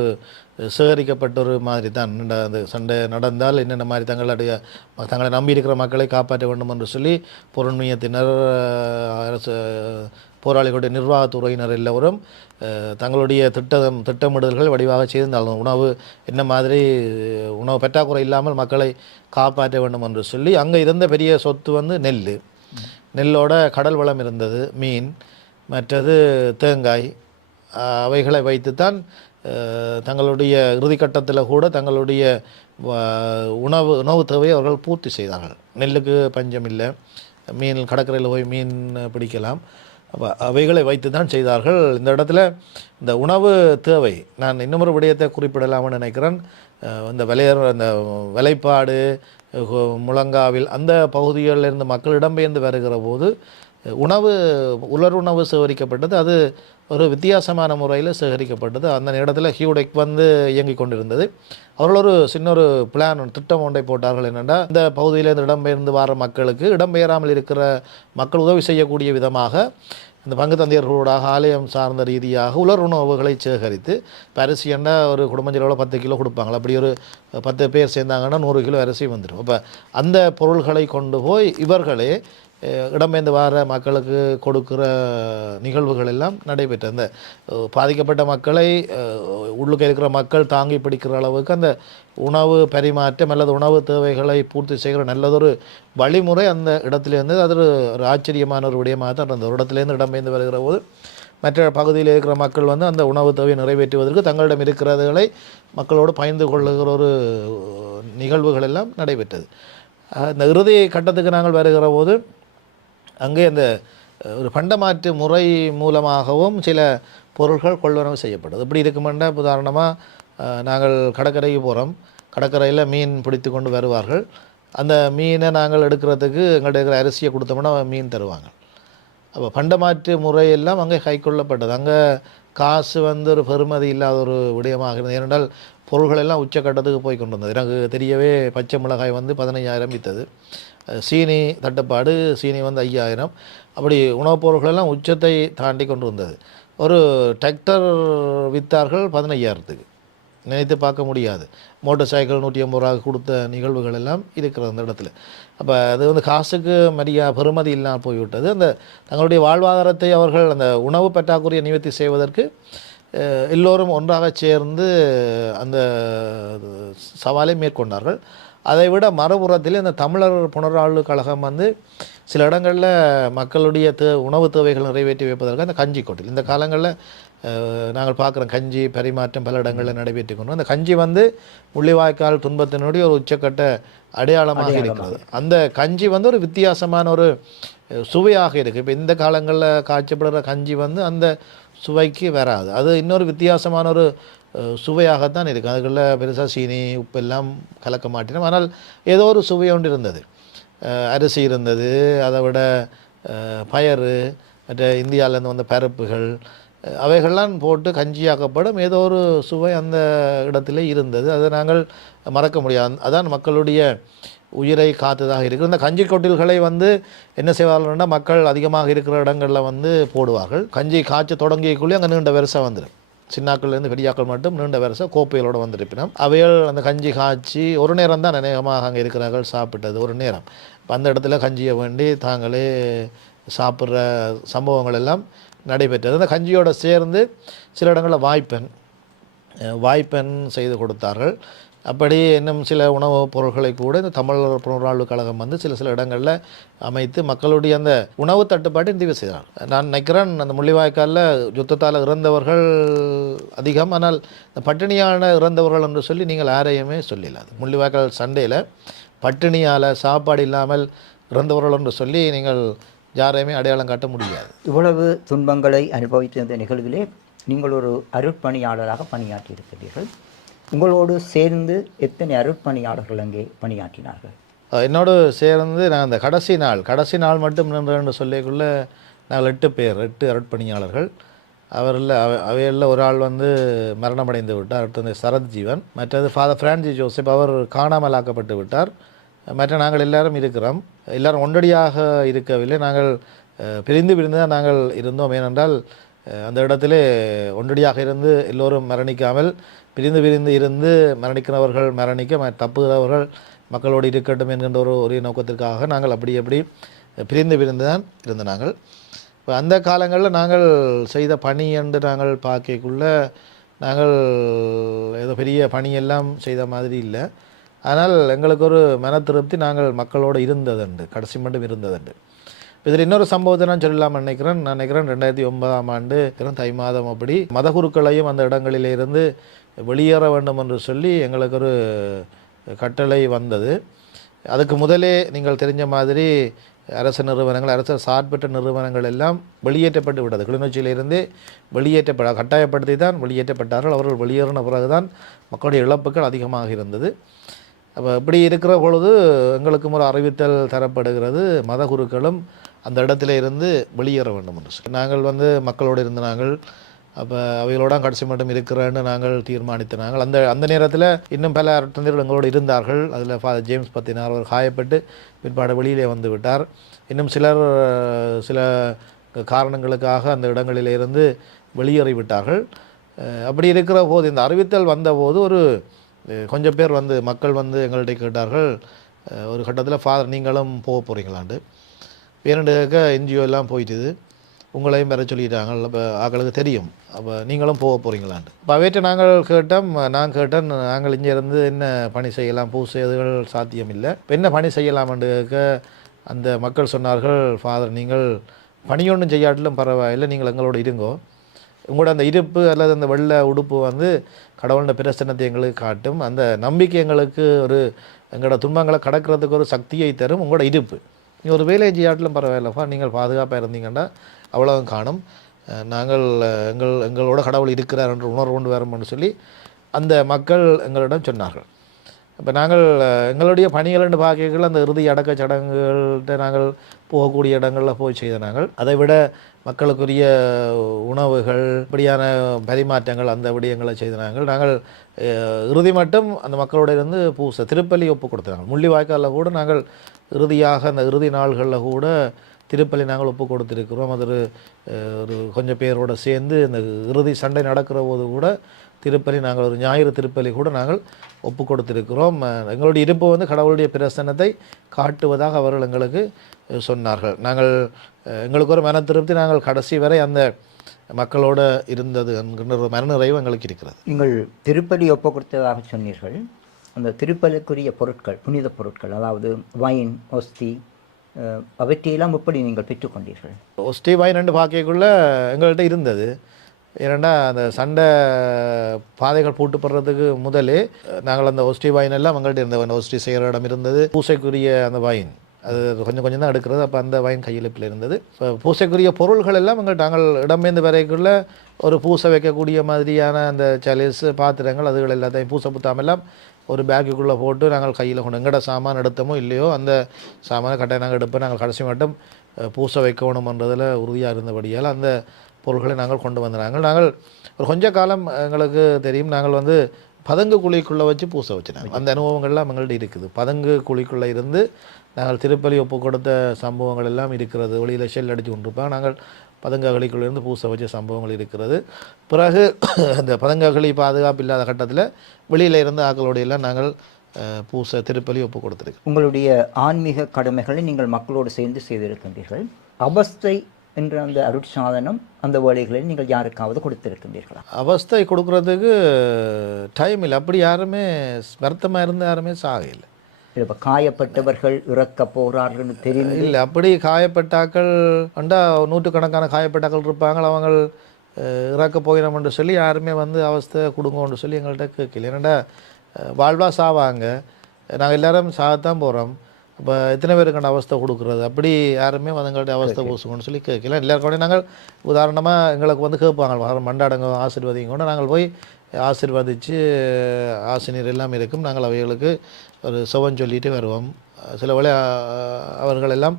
சேகரிக்கப்பட்ட ஒரு மாதிரி தான். அந்த சண்டை நடந்தால் என்னென்ன மாதிரி தங்களை நம்பி இருக்கிற மக்களை காப்பாற்ற வேண்டும் என்று சொல்லி பொருண்மையத்தினர், அரசு போராளிகளுடைய நிர்வாகத்துறையினர் எல்லோரும் தங்களுடைய திட்டமிடல்கள் வடிவாக செய்திருந்தாலும் உணவு என்ன மாதிரி உணவு பற்றாக்குறை இல்லாமல் மக்களை காப்பாற்ற வேண்டும் என்று சொல்லி அங்கே இருந்த பெரிய சொத்து நெல்லோட கடல் வளம் இருந்தது, மீன், மற்றது தேங்காய். அவைகளை வைத்துத்தான் தங்களுடைய இறுதிக்கட்டத்தில் கூட தங்களுடைய உணவு தேவையை அவர்கள் பூர்த்தி செய்தார்கள். நெல்லுக்கு பஞ்சம் இல்லை, மீன் கடற்கரையில் போய் மீன் பிடிக்கலாம். அப்போ அவைகளை வைத்து தான் செய்தார்கள். இந்த இடத்துல இந்த உணவு தேவை நான் இன்னொரு விடயத்தை குறிப்பிடலாம்னு நினைக்கிறேன். இந்த வேலைப்பாடு முழங்காவில் அந்த பகுதிகளில் இருந்து மக்கள் இடம்பெயர்ந்து வருகிற போது உலருணவு சேகரிக்கப்பட்டது. அது ஒரு வித்தியாசமான முறையில் சேகரிக்கப்பட்டது. அந்த இடத்துல ஹியூடெக் இயங்கி கொண்டிருந்தது. அவர்கள் ஒரு சின்ன திட்டம் ஒன்றை போட்டார்கள். என்னென்னா, இந்த பகுதியிலிருந்து இடம்பெயர்ந்து வர மக்களுக்கு இடம்பெயராமல் இருக்கிற மக்கள் உதவி செய்யக்கூடிய விதமாக இந்த பங்கு தந்தையர்களோடாக ஆலயம் சார்ந்த ரீதியாக உலர் உணவுகளை சேகரித்து அரிசி ஒரு குடும்பஞ்சலோட 10 கிலோ கொடுப்பாங்களா, அப்படி ஒரு 10 பேர் சேர்ந்தாங்கன்னா 100 கிலோ அரிசி வந்துடும். அப்போ அந்த பொருள்களை கொண்டு போய் இவர்களே இடம்பெயர்ந்து வர மக்களுக்கு கொடுக்குற நிகழ்வுகள் எல்லாம் நடைபெற்ற அந்த பாதிக்கப்பட்ட மக்களை உள்ளுக்கு இருக்கிற மக்கள் தாங்கி பிடிக்கிற அளவுக்கு அந்த உணவு பரிமாற்றம் அல்லது உணவு தேவைகளை பூர்த்தி செய்கிற நல்லதொரு வழிமுறை அந்த இடத்துலேருந்து அது ஒரு ஆச்சரியமான ஒரு விடயமாக தான் இருந்தது. ஒரு இடத்துலேருந்து இடம்பெயர்ந்து வருகிற போது மற்ற பகுதியில் இருக்கிற மக்கள் அந்த உணவு தேவையை நிறைவேற்றுவதற்கு தங்களிடம் இருக்கிறதுகளை மக்களோடு பகிர்ந்து கொள்ளுகிற ஒரு நிகழ்வுகள் எல்லாம் நடைபெற்றது. இந்த இறுதி கட்டத்துக்கு நாங்கள் வருகிற போது அங்கே அந்த ஒரு பண்டமாற்று முறை மூலமாகவும் சில பொருட்கள் கொள்வனவு செய்யப்பட்டது. இப்படி இருக்குமெண்டா உதாரணமாக நாங்கள் கடற்கரைக்கு போகிறோம், கடற்கரையில் மீன் பிடித்து கொண்டு வருவார்கள். அந்த மீனை நாங்கள் எடுக்கிறதுக்கு எங்கள்கிட்ட இருக்கிற அரிசியை கொடுத்தோம்னா மீன் தருவாங்க. அப்போ பண்டமாற்று முறையெல்லாம் அங்கே கைக்கொள்ளப்பட்டது. அங்கே காசு ஒரு பெறுமதி இல்லாத ஒரு விடயமாக இருந்தது. ஏனென்றால் பொருள்கள் எல்லாம் உச்சக்கட்டத்துக்கு போய் கொண்டு வந்தது. எனக்கு தெரியவே பச்சை மிளகாய் 15,000 விற்றது, சீனி தட்டுப்பாடு, சீனி 5,000. அப்படி உணவுப் பொருட்களெல்லாம் உச்சத்தை தாண்டி கொண்டு வந்தது. ஒரு டிராக்டர் விற்றார்கள் 15,000க்கு, நினைத்து பார்க்க முடியாது. மோட்டர் சைக்கிள் 150 ரூபாய்க்கு கொடுத்த நிகழ்வுகள் எல்லாம் இருக்கிறது அந்த இடத்துல. அப்போ அது காசுக்கு பெறுமதி இல்லாமல் போய்விட்டது. அந்த தங்களுடைய வாழ்வாதாரத்தை அவர்கள் அந்த உணவு பற்றாக்குறையை நிவர்த்தி செய்வதற்கு எல்லோரும் ஒன்றாக சேர்ந்து அந்த சவாலை மேற்கொண்டார்கள். அதை விட மறுபுறத்தில் இந்த தமிழர் புனர்வாழ்வு கழகம் சில இடங்களில் மக்களுடைய உணவு தேவைகள் நிறைவேற்றி வைப்பதற்கு அந்த கஞ்சி கொட்டில் இந்த காலங்களில் நாங்கள் பார்க்குறோம் கஞ்சி பரிமாற்றம் பல இடங்களில் நடைபெற்று கொண்டு அந்த கஞ்சி முள்ளிவாய்க்கால் துன்பத்தினுடைய ஒரு உச்சக்கட்ட அடையாளமாக இருக்கிறது. அந்த கஞ்சி ஒரு வித்தியாசமான ஒரு சுவையாக இருக்குது. இப்போ இந்த காலங்களில் காய்ச்சப்படுற கஞ்சி அந்த சுவைக்கு வராது. அது இன்னொரு வித்தியாசமான ஒரு சுவையாகத்தான் இருக்குது. அதுக்குள்ளே பெருசாக சீனி உப்பு எல்லாம் கலக்க மாட்டினோம். ஆனால் ஏதோ ஒரு சுவை ஒன்று இருந்தது. அரிசி இருந்தது, அதை விட பயறு, மற்ற இந்தியாவிலேருந்து வந்த பருப்புகள், அவைகள்லாம் போட்டு கஞ்சியாக்கப்படும் ஏதோ ஒரு சுவை அந்த இடத்துல இருந்தது. அதை நாங்கள் மறக்க முடியாது. அதான் மக்களுடைய உயிரை காத்ததாக இருக்குது. இந்த கஞ்சி கொட்டில்களை என்ன செய்வார்கள்னா, மக்கள் அதிகமாக இருக்கிற இடங்களில் போடுவார்கள். கஞ்சி காய்ச்ச தொடங்கியக்குள்ளே அங்கே நீண்ட வரிசை வந்துடும். சின்னாக்கள்லேருந்து பெரியாக்கள் மட்டும் நீண்ட வரிசை கோப்பைகளோடு வந்திருப்பினோம். அவைகள் அந்த கஞ்சி காய்ச்சி ஒரு நேரம் தான் அநேகமாக அங்கே இருக்கிறார்கள் சாப்பிட்டது. ஒரு நேரம் அந்த இடத்துல கஞ்சியை வேண்டி தாங்களே சாப்பிட்ற சம்பவங்கள் எல்லாம் நடைபெற்றது. அந்த கஞ்சியோடு சேர்ந்து சில இடங்களில் வாய்ப்பெண் செய்து கொடுத்தார்கள். அப்படி இன்னும் சில உணவுப் பொருட்களை கூட இந்த தமிழர் புனர்வாழ்வு கழகம் வந்து சில இடங்களில் அமைத்து மக்களுடைய அந்த உணவு தட்டுப்பாட்டை நிறைவு செய்தார். நான் நினைக்கிறேன் அந்த முள்ளிவாய்க்காலில் யுத்தத்தால் இறந்தவர்கள் அதிகம், ஆனால் இந்த பட்டினியான இறந்தவர்கள் என்று சொல்லி நீங்கள் யாரையுமே சொல்லல. முள்ளிவாய்க்கால் சண்டையில் பட்டினியால் சாப்பாடு இல்லாமல் இறந்தவர்கள் என்று சொல்லி நீங்கள் யாரையுமே அடையாளம் காட்ட முடியாது. இவ்வளவு துன்பங்களை அனுபவித்த இந்த நிகழ்விலே நீங்கள் ஒரு அருட்பணியாளராக பணியாற்றி இருக்கிறீர்கள். உங்களோடு சேர்ந்து எத்தனை அருட்பணியாளர்கள் அங்கே பணியாற்றினார்கள்? என்னோடு சேர்ந்து நான் அந்த கடைசி நாள் மட்டும் நின்று சொல்லிக்குள்ளே நாங்கள் 8 அருட்பணியாளர்கள். அவையில் ஒரு ஆள் வந்து மரணமடைந்து விட்டார். அடுத்து வந்து சரத் ஜீவன், மற்றது ஃபாதர் பிரான்சிஸ் ஜோசப், அவர் காணாமல் ஆக்கப்பட்டு விட்டார். மற்ற நாங்கள் எல்லாரும் இருக்கிறோம். எல்லாரும் ஒன்றடியாக இருக்கவில்லை, நாங்கள் பிரிந்து தான் நாங்கள் இருந்தோம். ஏனென்றால் அந்த இடத்திலே ஒன்றடியாக இருந்து எல்லோரும் மரணிக்காமல் பிரிந்து இருந்து மரணிக்கிறவர்கள் மரணிக்க, தப்புகிறவர்கள் மக்களோடு இருக்கட்டும் என்கின்ற ஒரு நோக்கத்திற்காக நாங்கள் அப்படி பிரிந்து தான் இருந்த நாங்கள். இப்போ அந்த காலங்களில் நாங்கள் செய்த பணி என்று நாங்கள் பார்க்கக்குள்ள நாங்கள் ஏதோ பெரிய பணியெல்லாம் செய்த மாதிரி இல்லை. ஆனால் எங்களுக்கு ஒரு மன திருப்தி, நாங்கள் மக்களோடு இருந்ததுண்டு, கடைசி மட்டும் இருந்ததுண்டு. இதில் இன்னொரு சம்பவத்தை நான் சொல்லலாம்னு நினைக்கிறேன். 2009ஆம் ஆண்டு தை மாதம் அப்படி மதகுருக்களையும் அந்த இடங்களிலிருந்து வெளியேற வேண்டும் என்று சொல்லி எங்களுக்கு ஒரு கட்டளை வந்தது. அதுக்கு முதலே நீங்கள் தெரிஞ்ச மாதிரி அரசு நிறுவனங்கள், அரசு சார்பற்ற நிறுவனங்கள் எல்லாம் வெளியேற்றப்பட்டு விட்டது. கிளிநொச்சியிலிருந்து கட்டாயப்படுத்தி தான் வெளியேற்றப்பட்டார்கள். அவர்கள் வெளியேறின பிறகுதான் மக்களுடைய இழப்புகள் அதிகமாக இருந்தது. அப்போ இப்படி இருக்கிற பொழுது எங்களுக்கும் ஒரு அறிவித்தல் தரப்படுகிறது, மதகுருக்களும் அந்த இடத்துல இருந்து வெளியேற வேண்டும் என்று சொல்லி. நாங்கள் வந்து மக்களோடு இருந்த நாங்கள் அப்போ அவைகளோட கடைசி மட்டும் இருக்கிறேன்னு நாங்கள் தீர்மானித்த நாங்கள் அந்த நேரத்தில் இன்னும் பல அருட்தந்தையர்கள் எங்களோடு இருந்தார்கள். அதில் ஃபாதர் ஜேம்ஸ் பத்தினார், அவர் காயப்பட்டு பிற்பாடு வெளியிலே வந்து விட்டார். இன்னும் சில காரணங்களுக்காக அந்த இடங்களிலிருந்து வெளியேறிவிட்டார்கள். அப்படி இருக்கிற போது இந்த அறிவித்தல் வந்தபோது ஒரு கொஞ்சம் பேர் வந்து மக்கள் வந்து எங்கள்கிட்ட கேட்டார்கள், ஒரு கட்டத்தில் ஃபாதர் நீங்களும் போக போகிறீங்களாண்டு. வேணுண்டு கேட்க என்ஜிஓ எல்லாம் போயிட்டுது, உங்களையும் பெற சொல்லிட்டாங்க. அப்போ ஆக்களுக்கு தெரியும், அப்போ நீங்களும் போக போகிறீங்களாண்டு. இப்போ அவையிட்ட நான் கேட்டேன் நாங்கள் இங்கே இருந்து என்ன பணி செய்யலாம், பூசைகள் சாத்தியம் இல்லை, இப்போ என்ன பணி செய்யலாம்னு கேட்க அந்த மக்கள் சொன்னார்கள், ஃபாதர் நீங்கள் பணி ஒன்றும் செய்யாட்டிலும் பரவாயில்லை, நீங்கள் எங்களோட இருங்கோ, உங்களோட அந்த இருப்பு அல்லது அந்த வெள்ளை உடுப்பு வந்து கடவுளோட பிரசன்னத்தை எங்களுக்கு காட்டும், அந்த நம்பிக்கை எங்களுக்கு எங்களோட துன்பங்களை கடக்கிறதுக்கு ஒரு சக்தியை தரும் உங்களோட இருப்பு. நீங்கள் ஒரு வேலையை செய்யாட்டிலும் பரவாயில்லப்பா, நீங்கள் பாதுகாப்பாக இருந்தீங்கன்னா அவ்வளவு காணும், நாங்கள் எங்களோட கடவுள் இருக்கிறார் என்ற உணர்வு கொண்டு வரோம்னு சொல்லி அந்த மக்கள் எங்களிடம் சொன்னார்கள். இப்போ நாங்கள் எங்களுடைய பணிகள்னு பார்க்கல அந்த இறுதி அடக்க சடங்குகள்கிட்ட நாங்கள் போகக்கூடிய இடங்களில் போய் செய்த நாங்கள் அதை விட மக்களுக்குரிய உணவுகள் இப்படியான பரிமாற்றங்கள் அந்த விடயங்களை செய்த நாங்கள் இறுதி மட்டும் அந்த மக்களோட இருந்து திருப்பலி ஒப்பு கொடுத்தாங்க. முள்ளிவாய்க்காலில் கூட நாங்கள் இறுதியாக அந்த இறுதி நாள்களில் கூட திருப்பலி நாங்கள் ஒப்பு கொடுத்துருக்கிறோம். அது ஒரு கொஞ்சம் பேரோடு சேர்ந்து இந்த இறுதி சண்டை நடக்கிற போது கூட திருப்பலி நாங்கள் ஒரு ஞாயிறு திருப்பலி கூட நாங்கள் ஒப்பு கொடுத்திருக்கிறோம். எங்களுடைய இருப்பு வந்து கடவுளுடைய பிரசன்னத்தை காட்டுவதாக அவர்கள் எங்களுக்கு சொன்னார்கள். எங்களுக்கு ஒரு மன திருப்தி, நாங்கள் கடைசி வரை அந்த மக்களோடு இருந்தது என்கின்ற ஒரு மனநிறைவு எங்களுக்கு இருக்கிறது. நீங்கள் திருப்பலி ஒப்பு கொடுத்ததாக சொன்னீர்கள். அந்த திருப்பலிக்குரிய பொருட்கள், புனித பொருட்கள், அதாவது வைன், ஒஸ்தி, அவற்றையெல்லாம் எப்படி நீங்கள் பெற்றுக்கொண்டீர்கள்? ஒஸ்தி வைன் ரெண்டு பாக்கைக்குள்ளே எங்கள்கிட்ட இருந்தது. ஏன்னா அந்த சண்டை பாதைகள் பூட்டுப்படுறதுக்கு முதலே நாங்கள் அந்த ஒஸ்டி வைன் எல்லாம் எங்கள்கிட்ட இருந்த ஒஸ்டி செய்கிற இடம் இருந்தது. பூசைக்குரிய அந்த வைன் அது கொஞ்சம் தான் எடுக்கிறது. அப்போ அந்த வைன் கையிருப்பில் இருந்தது. இப்போ பூசைக்குரிய பொருள்கள் எல்லாம் நாங்கள் இடம்பெயர்ந்து வரைக்குள்ள ஒரு பூசை வைக்கக்கூடிய மாதிரியான அந்த சலிஸ் பாத்திரங்கள் அதுகள் எல்லாத்தையும் பூசை புத்தாமெல்லாம் ஒரு பேக்குக்குள்ளே போட்டு நாங்கள் கையில் கொண்டு எங்கட சாமான் எடுத்தோமோ இல்லையோ அந்த சாமானை கட்டாயம் நாங்கள் எடுப்போம். நாங்கள் கடைசி மட்டும் பூசை வைக்கணுமன்றதில் உறுதியாக இருந்தபடியால் அந்த பொருட்களை நாங்கள் கொண்டு வந்தாங்க. நாங்கள் ஒரு கொஞ்ச காலம் எங்களுக்கு தெரியும், நாங்கள் வந்து பதங்கு குழிக்குள்ளே வச்சு பூசை வச்சுனாங்க. அந்த அனுபவங்கள்லாம் எங்கள்கிட்ட இருக்குது. பதங்கு குழிக்குள்ளே இருந்து நாங்கள் திருப்பலி ஒப்பு கொடுத்த சம்பவங்கள் எல்லாம் இருக்கிறது. வெளியில் ஷெல் அடித்து கொண்டிருப்பாங்க, நாங்கள் பதங்ககளிக்குள்ளேருந்து பூசை வச்ச சம்பவங்கள் இருக்கிறது. பிறகு அந்த பதங்ககளி பாதுகாப்பு இல்லாத கட்டத்தில் வெளியில் இருந்து ஆக்களோடையெல்லாம் நாங்கள் பூசை திருப்பலி ஒப்பு கொடுத்துருக்கு. உங்களுடைய ஆன்மீக கடமைகளை நீங்கள் மக்களோடு சேர்ந்து செய்திருக்கின்றீர்கள். அவஸ்தை என்ற அந்த அருட்சாதனம் அந்த வேலைகளில் நீங்கள் யாருக்காவது கொடுத்திருக்கின்றீர்களா? அவஸ்தை கொடுக்கறதுக்கு டைம் இல்லை. அப்படி யாருமே வருத்தமாக இருந்து யாருமே சாகையில்லை. இப்போ காயப்பட்டவர்கள் இறக்க போகிறார்கள்னு தெரியும் இல்லை. அப்படி காயப்பட்டாக்கள் வண்டா நூற்றுக்கணக்கான காயப்பட்டாக்கள் இருப்பாங்க. அவங்க இறக்க போயிடணும்னு சொல்லி யாருமே வந்து அவஸ்தை கொடுங்கன்னு சொல்லி எங்கள்கிட்ட கேட்கல. ஏன்னாண்டா வாழ்வா சாவாங்க, நாங்கள் எல்லோரும் சாகத்தான் போகிறோம். இப்போ எத்தனை பேருக்கான அவஸ்தை கொடுக்குறது? அப்படி யாருமே வந்து எங்கள்கிட்ட அவஸ்தை பூசுங்கன்னு சொல்லி கேட்கல. எல்லாருக்கும் நாங்கள் உதாரணமாக எங்களுக்கு வந்து கேட்பாங்க, மண்டாடங்க ஆசீர்வதிங்கன்னு. நாங்கள் போய் ஆசீர்வதித்து ஆசிரியர் எல்லாம் இருக்கும். நாங்கள் அவைகளுக்கு ஒரு சுவம் சொல்லிட்டு வருவோம். சில வேளை அவர்கள் எல்லாம்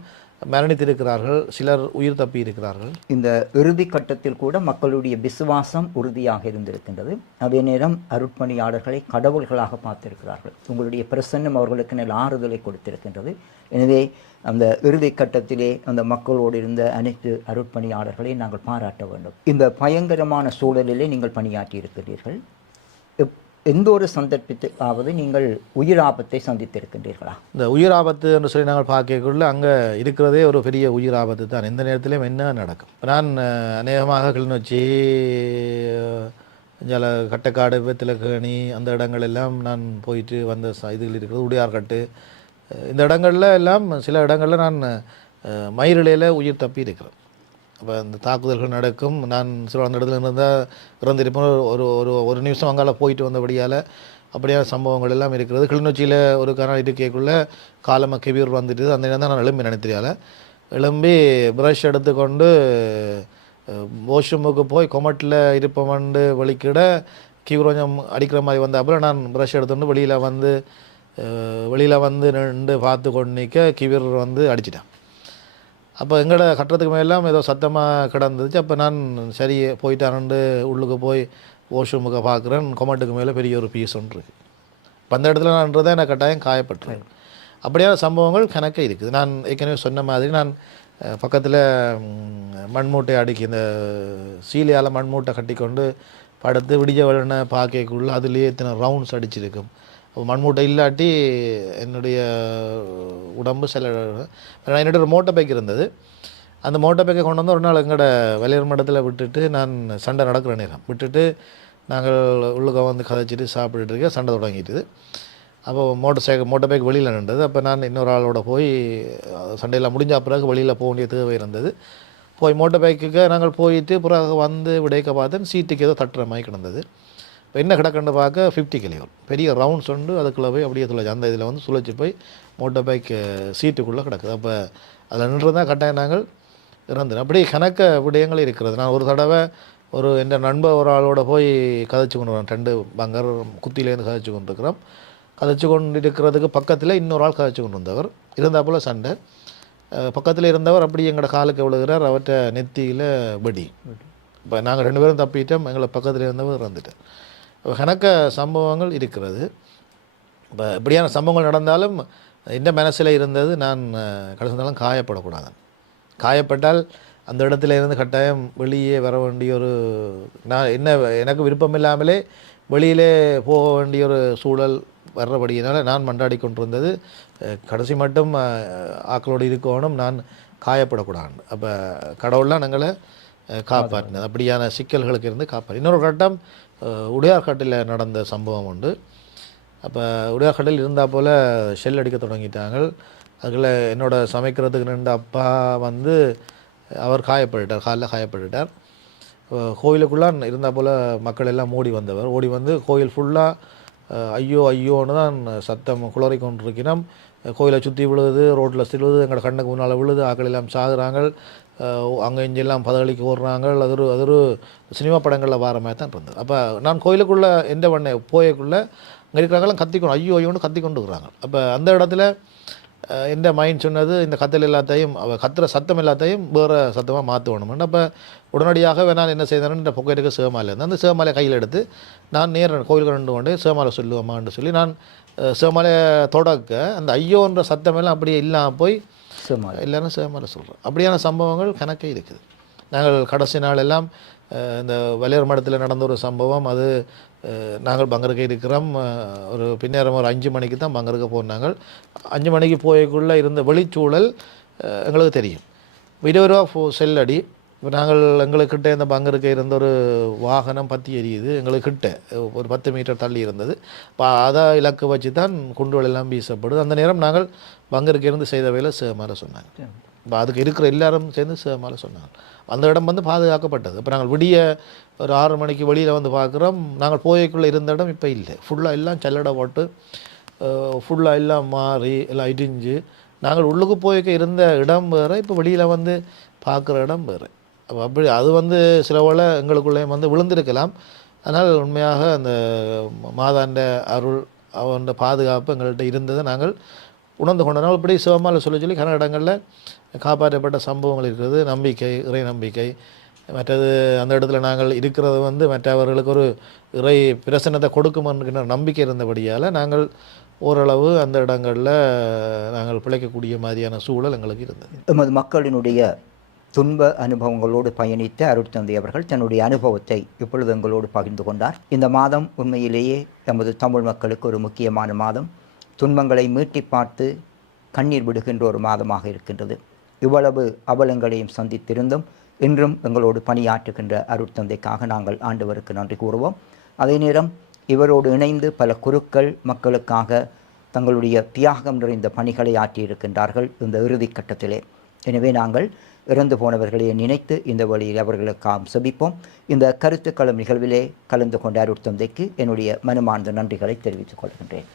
மரணித்திருக்கிறார்கள், சிலர் உயிர் தப்பி இருக்கிறார்கள். இந்த இறுதி கட்டத்தில் கூட மக்களுடைய விசுவாசம் உறுதியாக இருந்திருக்கின்றது. அதே நேரம் அருட்பணியாளர்களை கடவுள்களாக பார்த்திருக்கிறார்கள். உங்களுடைய பிரசன்னம் அவர்களுக்கு நல்ல ஆறுதலை கொடுத்திருக்கின்றது. எனவே அந்த இறுதி கட்டத்திலே அந்த மக்களோடு இருந்த அனைத்து அருட்பணியாளர்களையும் நாங்கள் பாராட்ட வேண்டும். இந்த பயங்கரமான சூழலிலே நீங்கள் பணியாற்றி இருக்கிறீர்கள். எந்த ஒரு சந்தர்ப்பத்திலாவது நீங்கள் உயிர் ஆபத்தை சந்தித்திருக்கின்றீர்களா? இந்த உயிர் ஆபத்து என்று சொல்லி நாங்கள் பார்க்கக்குள்ள அங்கே இருக்கிறதே ஒரு பெரிய உயிர் ஆபத்து தான். எந்த நேரத்திலையும் என்ன நடக்கும். நான் அநேகமாக கிளிநொச்சி, ஜல கட்டக்காடு, வெத்திலக்கேணி அந்த இடங்கள் எல்லாம் நான் போயிட்டு வந்த இதுகள் இருக்கிறது. உடையார்கட்டு இந்த இடங்கள்ல எல்லாம் சில இடங்களில் நான் மயிரிழையில் உயிர் தப்பி இருக்கிறேன். அப்போ இந்த தாக்குதல்கள் நடக்கும். நான் சில அந்த இடத்துல இருந்தால் இறந்திருப்பேன். ஒரு நிமிஷம் அங்கால போயிட்டு வந்தபடியால் அப்படியான சம்பவங்கள் எல்லாம் இருக்கிறது. கிளிநொச்சியில் ஒரு காரணம் இருக்கக்குள்ளே காலமாக கெபீர் வந்துட்டு அந்த நேரம் தான் நான் எழும்பி நினைத்திரியால் எழும்பி ப்ரஷ் எடுத்துக்கொண்டு வாஷ்ரூமுக்கு போய் கொமட்டில் இருப்பவண்டு வலிக்கிட கீவர் கொஞ்சம் அடிக்கிற மாதிரி வந்த அப்புறம் நான் ப்ரஷ் எடுத்துட்டு வெளியில் வந்து நின்று பார்த்து கொண்டு நிற்க கீவர் வந்து அடிச்சிட்டேன். அப்போ எங்களோட கட்டுறதுக்கு மேலாம் ஏதோ சத்தமாக கிடந்துச்சு. அப்போ நான் சரி போயிட்டானுண்டு உள்ளுக்கு போய் வாஷ்ரூமுக்கு பார்க்குறேன். கொமட்டுக்கு மேலே பெரிய ஒரு பீஸ் ஒன்று இருக்குது. இப்போ அந்த இடத்துல நான்றதை எனக்கு கட்டாயம் காயப்பட்டுறேன். அப்படியான சம்பவங்கள் கணக்கே இருக்குது. நான் ஏற்கனவே சொன்ன மாதிரி நான் பக்கத்தில் மண்மூட்டை அடுக்கி இந்த சீலையால் மண்மூட்டை கட்டி கொண்டு படுத்து விடிய வெள்ளனை பார்க்கக்குள்ள அதுலேயே இத்தனை ரவுண்ட்ஸ் அடிச்சிருக்கும். மண்மூட்டை இல்லாட்டி என்னுடைய உடம்பு சில என்னோட ஒரு மோட்டர் பைக் இருந்தது. அந்த மோட்டர் பைக்கை கொண்டு வந்து ஒரு நாள் எங்களோட வெளியர் மட்டத்தில் விட்டுட்டு நான் சண்டை நடக்கிற நேரம் விட்டுட்டு நாங்கள் உள்ளுக்க வந்து கதைச்சிட்டு சாப்பிட்டுட்டு இருக்க சண்டை தொடங்கிட்டுது. அப்போ மோட்டர் பைக் வெளியில் நின்றது. அப்போ நான் இன்னொரு ஆளோட போய் சண்டையெல்லாம் முடிஞ்ச பிறகு வெளியில் போக வேண்டிய தேவை இருந்தது. போய் மோட்டர் பைக்குக்கு நாங்கள் போயிட்டு பிறகு வந்து விடைக்க பார்த்தேன். சீட்டுக்கு ஏதோ தட்டுற மாதிரி கிடந்தது. இப்போ என்ன கிடக்கண்டு பார்க்க 50 கிலோ பெரிய ரவுண்ட்ஸ் உண்டு. அதுக்குள்ளே போய் அப்படியே சுழச்சி அந்த இதில் வந்து சுழச்சி போய் மோட்டர் பைக் சீட்டுக்குள்ளே கிடக்குது. அப்போ அதில் நின்று தான் கட்டாயம் நாங்கள் இறந்துடும். அப்படி கணக்க விடயங்கள் இருக்கிறது. நான் ஒரு தடவை என் நண்பர் ஒரு ஆளோட போய் கதைச்சு கொண்டு வரேன். 2 பங்கர் குத்திலேருந்து கதைச்சு கொண்டு இருக்கிறோம். கதைச்சு கொண்டு இருக்கிறதுக்கு பக்கத்தில் இன்னொரு ஆள் கதைச்சு கொண்டு வந்தவர் இருந்தாப்புல சண்டை. பக்கத்தில் இருந்தவர் அப்படி எங்களோட காலுக்கு விழுகிறார். அவர்கிட்ட நெத்தியில் வெடி. இப்போ நாங்கள் 2 பேரும் தப்பிட்டோம். எங்களை பக்கத்தில் இருந்தவர் இறந்துட்டார். கணக்க சம்பவங்கள் இருக்கிறது. இப்போ இப்படியான சம்பவங்கள் நடந்தாலும் இந்த மனசில் இருந்தது நான் கடைசினாலும் காயப்படக்கூடாது. காயப்பட்டால் அந்த இடத்துல இருந்து கட்டாயம் வெளியே வர வேண்டிய ஒரு எனக்கு விருப்பம் இல்லாமலே வெளியிலே போக வேண்டிய ஒரு சூழல் வர்றபடியினால் நான் மண்டாடி கொண்டிருந்தது கடைசி மட்டும் ஆக்களோடு இருக்கணும், நான் காயப்படக்கூடாது. அப்போ கடவுள்லாம் நாங்களை காப்பாற்றினது. அப்படியான சிக்கல்களுக்கு இருந்து காப்பாற்று. இன்னொரு கட்டம் உடையார்கட்டில் நடந்த சம்பவம் உண்டு. அப்போ உடையார்கட்டில் இருந்தால் போல் ஷெல் அடிக்க தொடங்கிட்டாங்க. அதில் என்னோட சமைக்கிறதுக்கு நின்ற அப்பா வந்து அவர் காயப்பட்டுட்டார், காலில் காயப்பட்டுட்டார். கோயிலுக்குள்ளான் இருந்தால் போல் மக்கள் எல்லாம் ஓடி வந்தவர். ஓடி வந்து கோயில் ஃபுல்லாக ஐயோ ஐயோன்னு தான் சத்தம் குளறி கொண்டிருக்கிறோம். கோயிலை சுற்றி விழுது, ரோட்டில் விழுது, எங்களோட கண்ணுக்கு முன்னால் விழுது, ஆக்கள் எல்லாம் சாகுறாங்க, அங்கே இங்கெல்லாம் பதளிக்கு ஓடுறாங்க. அது ஒரு சினிமா படங்களில் வார மாதிரி தான் இருந்தது. அப்போ நான் கோயிலுக்குள்ளே எந்த பண்ண போயக்குள்ளே அங்கே இருக்கிறாங்களாம் கத்திக்கணும், ஐயோ ஐயோன்னு கத்தி கொண்டு இருக்கிறாங்க. அப்போ அந்த இடத்துல எந்த மைண்ட் சொன்னது, இந்த கத்தல் எல்லாத்தையும் கத்துற சத்தம் எல்லாத்தையும் வேறு சத்தமாக மாற்றணும்னு. அப்போ உடனடியாக நான் என்ன செய்தேன்னு இந்த பொக்கைட்டுக்கு சேமாலை இருந்தேன். அந்த சேமாலையை கையில் எடுத்து நான் நேரம் கோயிலுக்கு ரெண்டு கொண்டு சேமாலை சொல்லுவோமான்னு சொல்லி நான் சேமாலையை தொடக்க அந்த ஐயோன்ற சத்தமெல்லாம் அப்படியே இல்லாமல் போய் இல்லைன்னு சேமாலை சொல்கிறேன். அப்படியான சம்பவங்கள் கணக்கே இருக்குது. நாங்கள் கடைசி நாள் எல்லாம் இந்த வலியர் மடத்தில் நடந்த ஒரு சம்பவம். அது நாங்கள் பங்கருக்க இருக்கிறோம். ஒரு பின்னேரம் ஒரு 5 மணிக்கு தான் பங்கருக்க போனாங்க. 5 மணிக்கு போயக்குள்ளே இருந்த வெளிச்சூழல் எங்களுக்கு தெரியும். 20 ரூபா செல்லடி. இப்போ நாங்கள் எங்களுக்கிட்ட இந்த பங்கருக்க இருந்த ஒரு வாகனம் பற்றி எரியுது. எங்களுக்கிட்ட ஒரு 10 மீட்டர் தள்ளி இருந்தது. இப்போ அதை இலக்கு வச்சு தான் குண்டுகள் எல்லாம் வீசப்படுது. அந்த நேரம் நாங்கள் பங்கருக்கு இருந்து செய்த வேலை சேமால சொன்னாங்க. இப்போ அதுக்கு இருக்கிற எல்லாரும் சேர்ந்து சேமால சொன்னாங்க. அந்த இடம் வந்து பாதுகாக்கப்பட்டது. இப்போ நாங்கள் விடிய ஒரு 6 மணிக்கு வெளியில் வந்து பார்க்குறோம். நாங்கள் போய்க்குள்ளே இருந்த இடம் இப்போ இல்லை. ஃபுல்லாக எல்லாம் சல்லடை போட்டு ஃபுல்லாக எல்லாம் மாறி எல்லாம் இடிஞ்சு நாங்கள் உள்ளுக்கு போய்க்க இருந்த இடம் வேறு, இப்போ வெளியில் வந்து பார்க்குற இடம் வேறு. அப்படி அது வந்து சில வேளை எங்களுக்குள்ளே வந்து விழுந்திருக்கலாம். அதனால் உண்மையாக அந்த மாதாண்ட அருள் அவன் பாதுகாப்பு எங்கள்கிட்ட இருந்ததை நாங்கள் உணர்ந்து கொண்டனால் இப்படி சிவமால சொல்லி கன இடங்களில் காப்பாற்றப்பட்ட சம்பவங்கள் இருக்கிறது. நம்பிக்கை, இறை நம்பிக்கை. மற்றது அந்த இடத்துல நாங்கள் இருக்கிறது வந்து மற்றவர்களுக்கு ஒரு இறை பிரசன்னத்தை கொடுக்கும் என்கின்ற நம்பிக்கை இருந்தபடியால் நாங்கள் ஓரளவு அந்த இடங்களில் நாங்கள் பிழைக்கக்கூடிய மாதிரியான சூழல் எங்களுக்கு இருந்தது. எமது மக்களினுடைய துன்ப அனுபவங்களோடு பயணித்த அருட்தந்தை அவர்கள் தன்னுடைய அனுபவத்தை இப்பொழுது எங்களோடு பகிர்ந்து கொண்டார். இந்த மாதம் உண்மையிலேயே எமது தமிழ் மக்களுக்கு ஒரு முக்கியமான மாதம். துன்பங்களை மீட்டி பார்த்து கண்ணீர் விடுகின்ற ஒரு மாதமாக இருக்கின்றது. இவ்வளவு அவலங்களையும் சந்தித்திருந்தும் இன்றும் எங்களோடு பணியாற்றுகின்ற அருட்தந்தைக்காக நாங்கள் ஆண்டவருக்கு நன்றி கூறுவோம். அதே நேரம் இவரோடு இணைந்து பல குருக்கள் மக்களுக்காக தங்களுடைய தியாகம் நிறைந்த பணிகளை ஆற்றியிருக்கின்றார்கள் இந்த இறுதி கட்டத்திலே. எனவே நாங்கள் இறந்து போனவர்களை நினைத்து இந்த வழியில் அவர்களுக்காக செபிப்போம். இந்த கருத்துக்களம் நிகழ்விலே கலந்து கொண்ட அருட்தந்தைக்கு என்னுடைய மனமார்ந்த நன்றிகளை தெரிவித்துக் கொள்கின்றேன்.